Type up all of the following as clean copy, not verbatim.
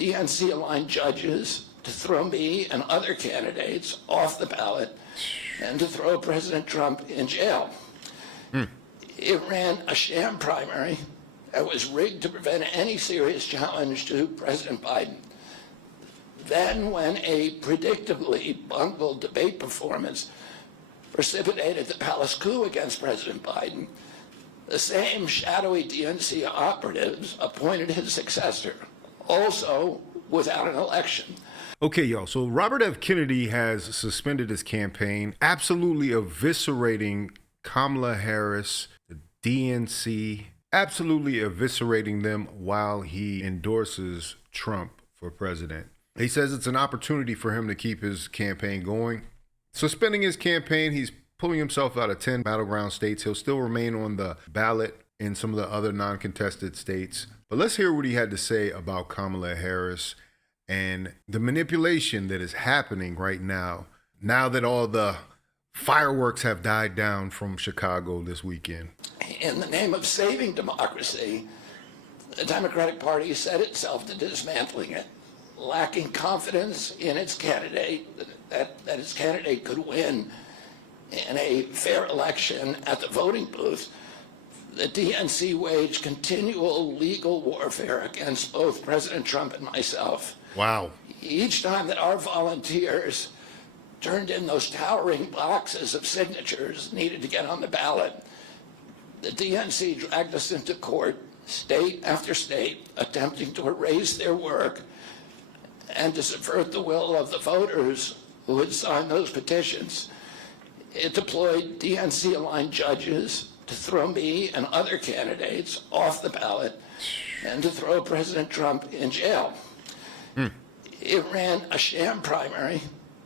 DNC-aligned judges to throw me and other candidates off the ballot and to throw President Trump in jail. It ran a sham primary that was rigged to prevent any serious challenge to President Biden. Then, when a predictably bungled debate performance precipitated the palace coup against President Biden, the same shadowy DNC operatives appointed his successor, also without an election. Okay, y'all, so Robert F. Kennedy has suspended his campaign, absolutely eviscerating Kamala Harris, the DNC, absolutely eviscerating them while he endorses Trump for president. He says it's an opportunity for him to keep his campaign going. Suspending his campaign, he's pulling himself out of 10 battleground states. He'll still remain on the ballot in some of the other non-contested states. But let's hear what he had to say about Kamala Harris and the manipulation that is happening right now that all the fireworks have died down from Chicago this weekend. In the name of saving democracy, the Democratic Party set itself to dismantling it, lacking confidence in its candidate, that its candidate could win in a fair election at the voting booth. The DNC waged continual legal warfare against both President Trump and myself. Wow. Each time that our volunteers turned in those towering boxes of signatures needed to get on the ballot, the DNC dragged us into court, state after state, attempting to erase their work and to subvert the will of the voters who had signed those petitions. It deployed DNC-aligned judges to throw me and other candidates off the ballot and to throw President Trump in jail. It ran a sham primary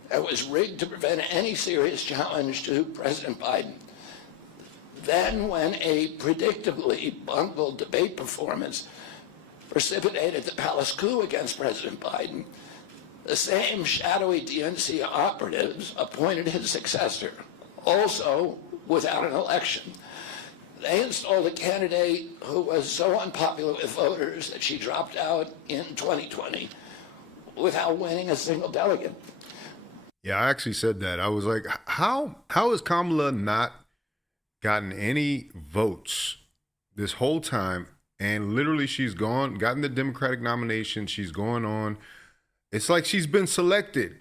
that was rigged to prevent any serious challenge to President Biden. Then, when a predictably bungled debate performance precipitated the palace coup against President Biden, the same shadowy DNC operatives appointed his successor, also without an election. They installed a candidate who was so unpopular with voters that she dropped out in 2020 without winning a single delegate. Yeah, I actually said that. I was like, how has Kamala not gotten any votes this whole time? And literally she's gotten the Democratic nomination. She's going on. It's like she's been selected.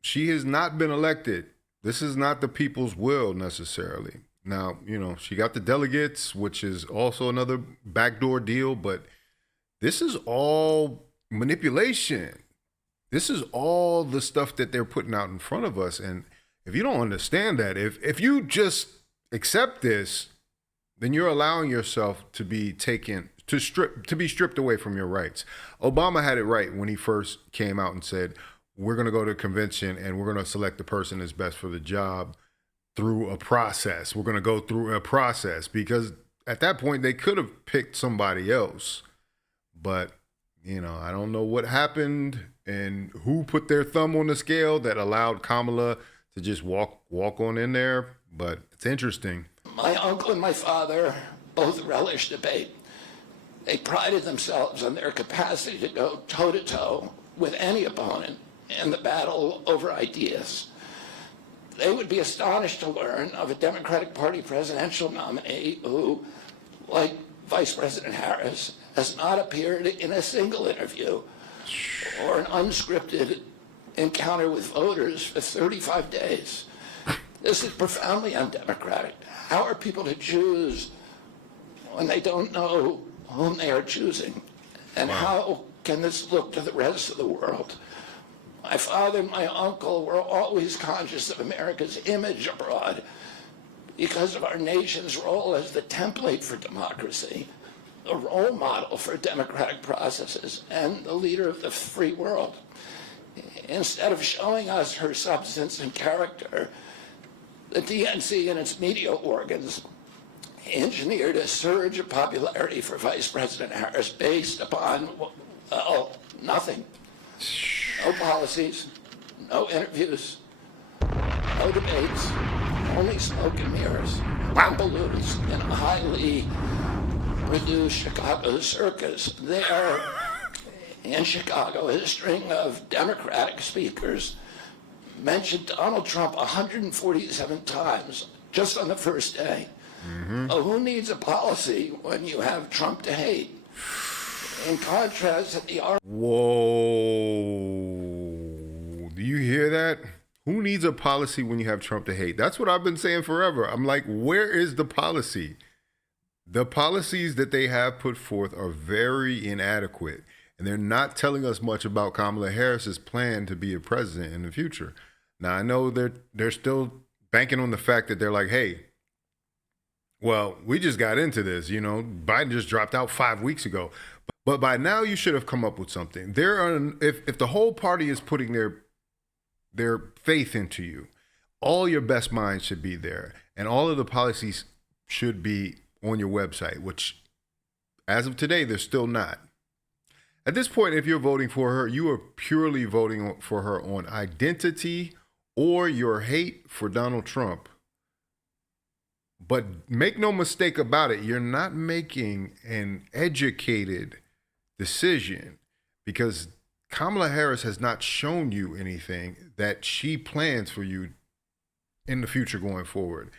She has not been elected. This is not the people's will necessarily. Now, she got the delegates, which is also another backdoor deal, but this is all manipulation. This is all the stuff that they're putting out in front of us. And if you don't understand that, if you just accept this, then you're allowing yourself to be stripped away from your rights. Obama had it right when he first came out and said, we're going to go to a convention and we're going to select the person that's best for the job through a process. We're going to go through a process, because at that point they could have picked somebody else. But, I don't know what happened and who put their thumb on the scale that allowed Kamala to just walk on in there. But it's interesting. My uncle and my father both relished debate. They prided themselves on their capacity to go toe-to-toe with any opponent in the battle over ideas. They would be astonished to learn of a Democratic Party presidential nominee who, like Vice President Harris, has not appeared in a single interview or an unscripted encounter with voters for 35 days. This is profoundly undemocratic. How are people to choose when they don't know whom they are choosing? And how can this look to the rest of the world? My father and my uncle were always conscious of America's image abroad because of our nation's role as the template for democracy, the role model for democratic processes, and the leader of the free world. Instead of showing us her substance and character, the DNC and its media organs engineered a surge of popularity for Vice President Harris based upon, nothing. No policies, no interviews, no debates, only smoke and mirrors, and balloons in a highly produced Chicago circus. There, in Chicago, a string of Democratic speakers mentioned Donald Trump 147 times just on the first day. Oh, who needs a policy when you have Trump to hate? In contrast, at the Whoa. Do you hear that? Who needs a policy when you have Trump to hate? That's what I've been saying forever. I'm like, where is the policy? The policies that they have put forth are very inadequate, and they're not telling us much about Kamala Harris's plan to be a president in the future. Now, I know they're still banking on the fact that they're like, hey, well, we just got into this, Biden just dropped out 5 weeks ago. But by now you should have come up with something. If the whole party is putting their faith into you, all your best minds should be there, and all of the policies should be on your website, which as of today, they're still not. At this point, if you're voting for her, you are purely voting for her on identity or your hate for Donald Trump. But make no mistake about it, you're not making an educated decision, because Kamala Harris has not shown you anything that she plans for you in the future going forward.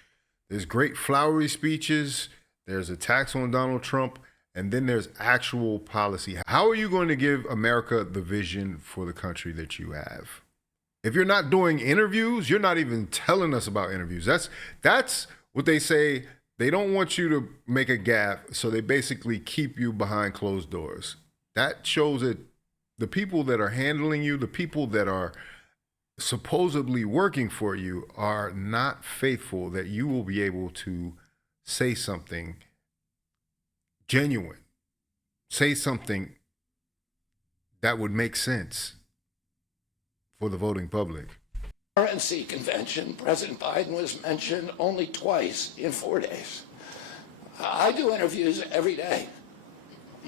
There's great flowery speeches, there's attacks on Donald Trump, and then there's actual policy. How are you going to give America the vision for the country that you have? If you're not doing interviews, you're not even telling us about interviews. That's what they say. They don't want you to make a gaffe, so they basically keep you behind closed doors. That shows that the people that are handling you, the people that are supposedly working for you, are not faithful, that you will be able to say something genuine, say something that would make sense for the voting public. RNC convention, President Biden was mentioned only twice in 4 days. I do interviews every day.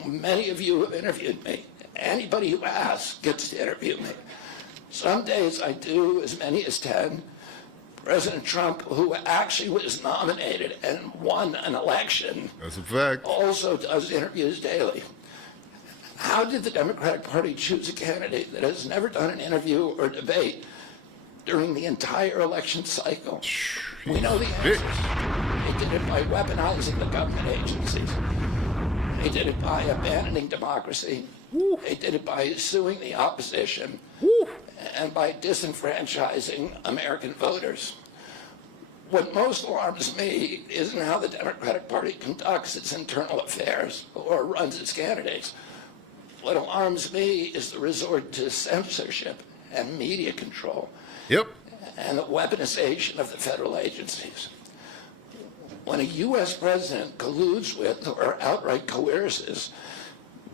Many of you have interviewed me. Anybody who asks gets to interview me. Some days I do as many as 10. President Trump, who actually was nominated and won an election, that's a fact, also does interviews daily. How did the Democratic Party choose a candidate that has never done an interview or debate during the entire election cycle? We know the answers. They did it by weaponizing the government agencies. They did it by abandoning democracy. They did it by suing the opposition and by disenfranchising American voters. What most alarms me isn't how the Democratic Party conducts its internal affairs or runs its candidates. What alarms me is the resort to censorship and media control. Yep. And the weaponization of the federal agencies. When a U.S. president colludes with or outright coerces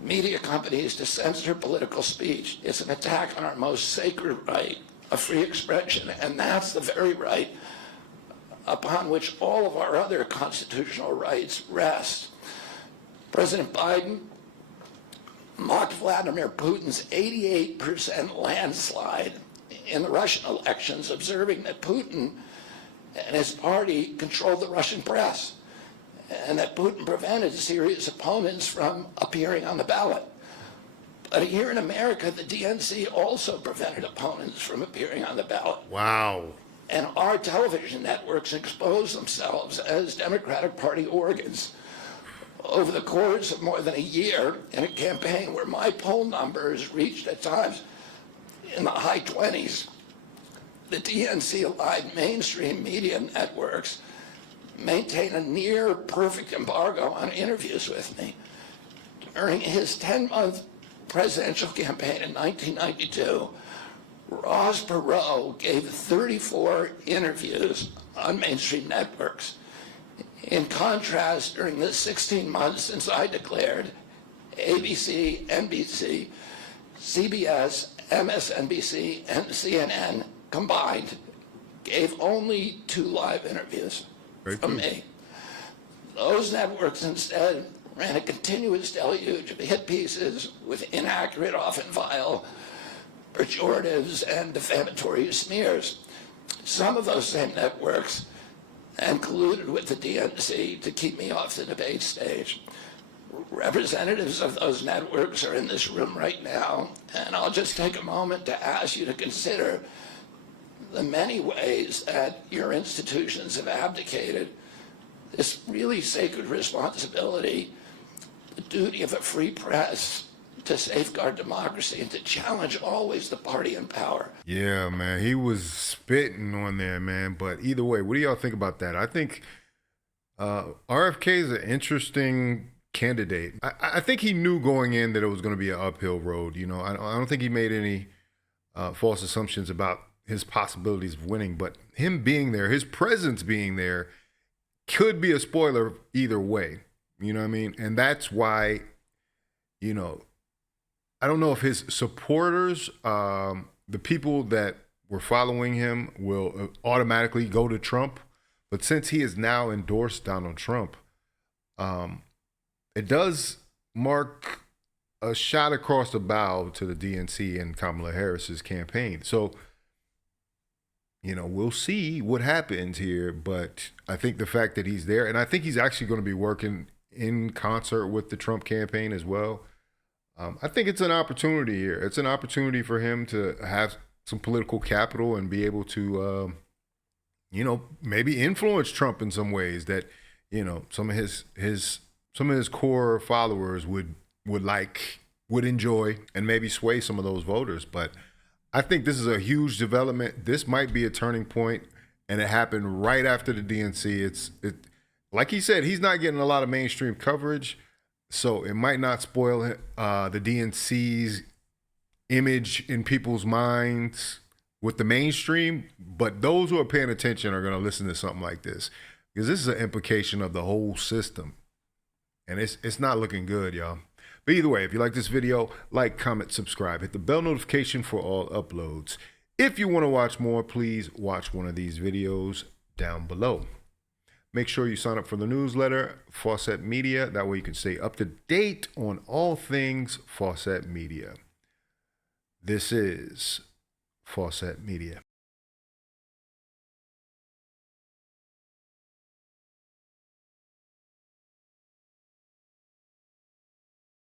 media companies to censor political speech, it's an attack on our most sacred right of free expression, and that's the very right upon which all of our other constitutional rights rest. President Biden mocked Vladimir Putin's 88% landslide in the Russian elections, observing that Putin and his party controlled the Russian press, and that Putin prevented serious opponents from appearing on the ballot. But here in America, the DNC also prevented opponents from appearing on the ballot. Wow. And our television networks exposed themselves as Democratic Party organs. Over the course of more than a year, in a campaign where my poll numbers reached at times in the high 20s, the DNC-aligned mainstream media networks maintain a near perfect embargo on interviews with me. During his 10-month presidential campaign in 1992, Ross Perot gave 34 interviews on mainstream networks. In contrast, during the 16 months since I declared, ABC, NBC, CBS, MSNBC, and CNN combined gave only 2 live interviews from me. Those networks instead ran a continuous deluge of hit pieces with inaccurate, often vile, pejoratives and defamatory smears. Some of those same networks and colluded with the DNC to keep me off the debate stage. Representatives of those networks are in this room right now, and I'll just take a moment to ask you to consider the many ways that your institutions have abdicated this really sacred responsibility, the duty of a free press to safeguard democracy and to challenge always the party in power. Yeah, man, he was spitting on there, man. But either way, what do y'all think about that? I think RFK is an interesting candidate. I think he knew going in that it was going to be an uphill road. You know, I don't think he made any false assumptions about his possibilities of winning. But him being there, his presence being there, could be a spoiler either way. You know what I mean? And that's why, you know, I don't know if his supporters, the people that were following him, will automatically go to Trump. But since he has now endorsed Donald Trump, it does mark a shot across the bow to the DNC and Kamala Harris's campaign. So, you know, we'll see what happens here. But I think the fact that he's there, and I think he's actually going to be working in concert with the Trump campaign as well. I think it's an opportunity here. It's an opportunity for him to have some political capital and be able to, you know, maybe influence Trump in some ways that, you know, some of his core followers would enjoy, and maybe sway some of those voters. But I think this is a huge development. This might be a turning point, and it happened right after the DNC. Like he said, he's not getting a lot of mainstream coverage. So it might not spoil the DNC's image in people's minds with the mainstream, but those who are paying attention are going to listen to something like this, because this is an implication of the whole system, and it's not looking good, y'all. But either way, if you like this video, like, comment, subscribe, hit the bell notification for all uploads. If you want to watch more, please watch one of these videos down below. Make sure you sign up for the newsletter, Faucette Media. That way you can stay up to date on all things Faucette Media. This is Faucette Media.